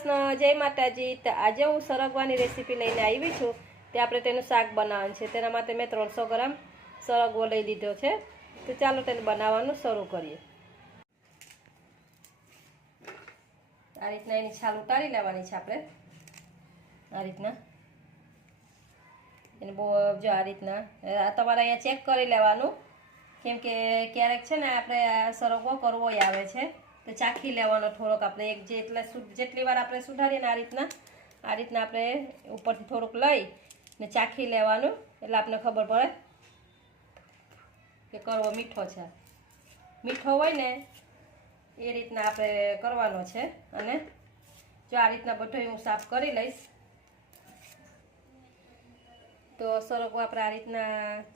કૃષ્ણ, જય માતાજી। તો આજે હું સરગવાની રેસીપી લઈને આવી છું। તે આપણે તેનું શાક બનાવવાનું છે। તેના માટે મેં 300 ગ્રામ સરગવો લઈ લીધો છે। તો ચાલો તેને બનાવવાનું શરૂ કરીએ। આ રીતના એની છાલ ઉતારી લેવાની છે આપણે। આ રીતના એને બહુ જો આ રીતના તમારે અહીંયા ચેક કરી લેવાનું, કેમ કે ક્યારેક છે ને આપણે સરગવો કરવો આવે છે તો ચાખી લેવાનો થોડોક। આપણે એક જેટલી વાર આપણે સુધારીએ ને આ રીતના આપણે ઉપરથી થોડુંક લઈ ને ચાખી લેવાનું, એટલે આપણને ખબર પડે કે કરવો મીઠો છે। મીઠો હોય ને એ રીતના આપણે કરવાનો છે। અને જો આ રીતના બધું હું સાફ કરી લઈશ। તો સરગવો આપણે આ રીતના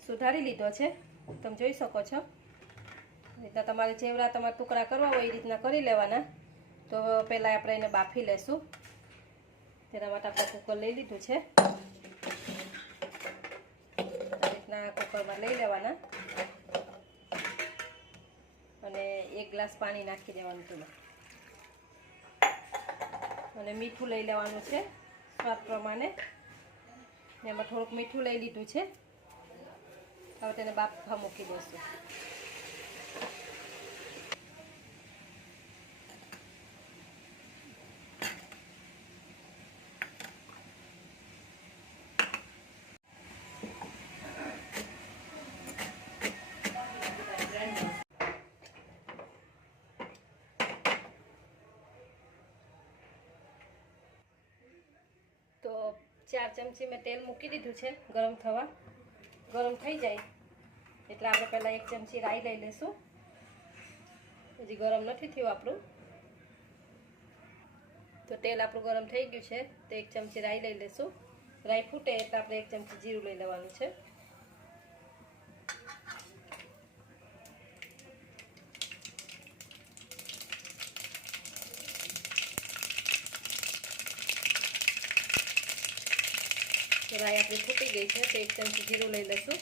સુધારી લીધો છે, તમે જોઈ શકો છો। રીતના તમારે જેવડા તમારે ટુકડા કરવા હોય એ રીતના કરી લેવાના। તો પહેલાં આપણે એને બાફી લેશું। તેના માટે આપણે કુકર લઈ લીધું છે। આ રીતના કુકરમાં લઈ લેવાના અને 1 ગ્લાસ પાણી નાખી દેવાનું તેમાં, અને મીઠું લઈ લેવાનું છે સ્વાદ પ્રમાણે। એમાં થોડુંક મીઠું લઈ લીધું છે। હવે તેને બાફવા મૂકી દઈશું। તો 4 ચમચી મેં તેલ મૂકી દીધું છે ગરમ થવા। ગરમ થઈ જાય એટલે આપણે પહેલાં 1 ચમચી રાઈ લઈ લઈશું। હજી ગરમ નથી થયું આપણું। તો તેલ આપણું ગરમ થઈ ગયું છે તો 1 ચમચી રાઈ લઈ લઈશું। રાઈ ફૂટે એટલે આપણે 1 ચમચી જીરું લઈ લેવાનું છે। રાઈ આપણી ફૂટી ગઈ છે તો 1 ચમચી જીરું લઈ લઈશું।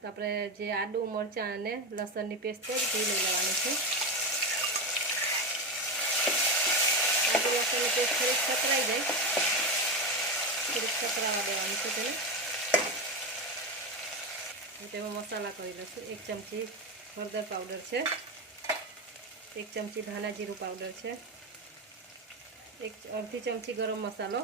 તો આપણે જે આદુ મરચાં અને લસણની પેસ્ટ છે તે લઈ લેવાની છે। આદુ લસણની પેસ્ટ થોડીક સતરાઈ જાય, થોડીક સતરાવા દેવાની છે તેને। તેમાં મસાલા કરી લઈશું। 1 ચમચી હળદર પાવડર છે, 1 ચમચી ધાણા જીરું પાવડર છે, અડધી ચમચી ગરમ મસાલો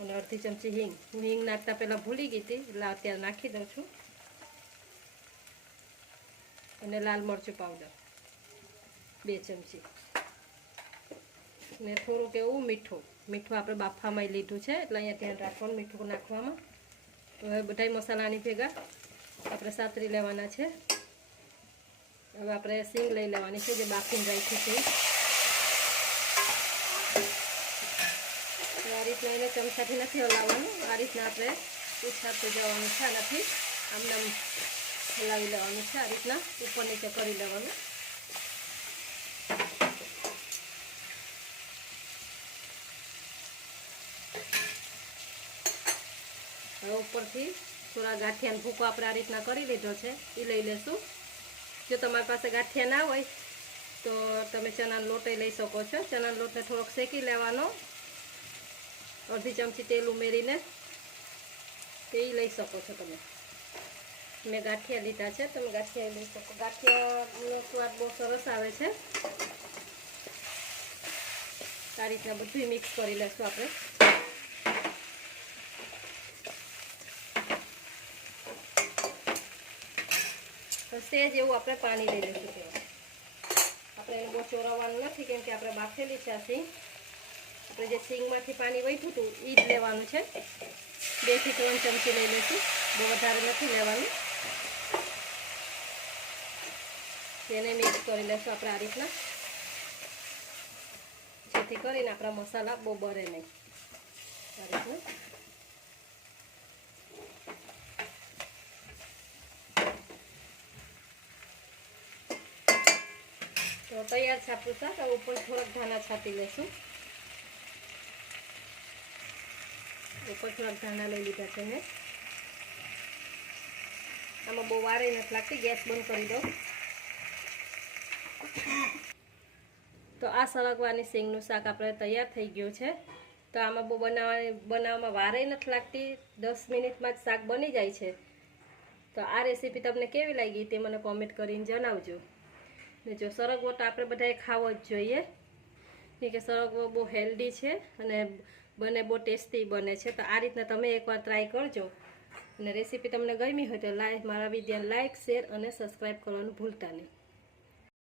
અને અડધી ચમચી હિંગ। હું હિંગ નાખતા પહેલાં ભૂલી ગઈ હતી એટલે અત્યારે નાખી દઉં છું। અને લાલ મરચું પાવડર 2 ચમચી ને થોડુંક એવું મીઠું આપણે બાફવામાં લીધું છે એટલે અહીંયા ધ્યાન રાખવાનું મીઠું નાખવામાં। હવે બધા મસાલાની ભેગા આપણે સાતરી લેવાના છે। હવે આપણે સિંગ લઈ લેવાની છે જે બાફીને રાખી છે। આ રીતના એને ચમચાથી નથી હલાવવાનું, આ રીતના આપણે ઉછાળતું જવાનું છે। આનાથી આમ હલાવી લેવાનું છે, આ રીતના ઉપર નીચે કરી લેવાનું। હવે ઉપરથી થોડા ગાંઠિયાનો ભૂકો આપણે આ રીતના કરી લીધો છે એ લઈ લેશું। જો તમારી પાસે ગાંઠિયા ના હોય તો તમે ચણાનો લોટ લઈ શકો છો। ચણાનો લોટને થોડોક શેકી લેવાનો, અડધી ચમચી તેલ ઉમેરીને તે લઈ શકો છો તમે। મેં ગાંઠિયા લીધા છે, તમે ગાંઠિયા લઈ શકો। ગાંઠિયાનો સ્વાદ બહુ સરસ આવે છે। આ રીતના બધું મિક્સ કરી લઈશું આપણે। સેજ એવું આપણે પાણી લઈ લઈશું તેમાં। આપણે એને બહુ ચોરાવવાનું નથી, કેમ કે આપણે બાફેલી છે આ સિંગ। આપણે જે સિંગમાંથી પાણી વહ્યું હતું એ જ લેવાનું છે। 2 થી 3 ચમચી લઈ લઈશું, બહુ વધારે નથી લેવાનું। તેને મિક્સ કરી લઈશું આપણે આ રીતના, જેથી કરીને આપણા મસાલા બહુ બળે નહીં। આ રીતના તો તૈયાર છે આપણું શાક। હવે ઉપર થોડાક ધાણા છાંટી લઈશું। ઉપર થોડાક ધાણા લઈ લીધા છે મેં। આમાં બહુ વારે નથી લાગતી, ગેસ બંધ કરી દો। તો આ સરગવાની સિંગનું શાક આપણે તૈયાર થઈ ગયું છે। તો આમાં બહુ બનાવવામાં વારે નથી લાગતી, 10 મિનિટમાં જ શાક બની જાય છે। તો આ રેસીપી તમને કેવી લાગી તે મને કોમેન્ટ કરીને જણાવજો। ને જો સરગવો તો આપણે બધાએ ખાવો જ જોઈએ, કેમ કે સરગવો બહુ હેલ્ધી છે અને બહુ ટેસ્ટી બને છે। તો આ રીતના તમે એકવાર ટ્રાય કરજો અને રેસીપી તમને ગમી હોય તો મારા વિડીયોને લાઇક, શેર અને સબસ્ક્રાઈબ કરવાનું ભૂલતા નહીં।